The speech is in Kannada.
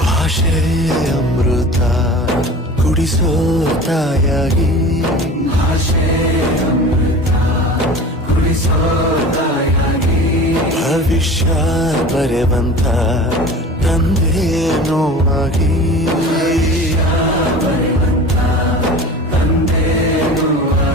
ಭಾಷೆ ಅಮೃತ ಕುಡಿಸೋ ತಾಯಾಗಿ. ಭವಿಷ್ಯ ಬರೆವಂತ ತಂದೆ ನೋವಾಗಿ.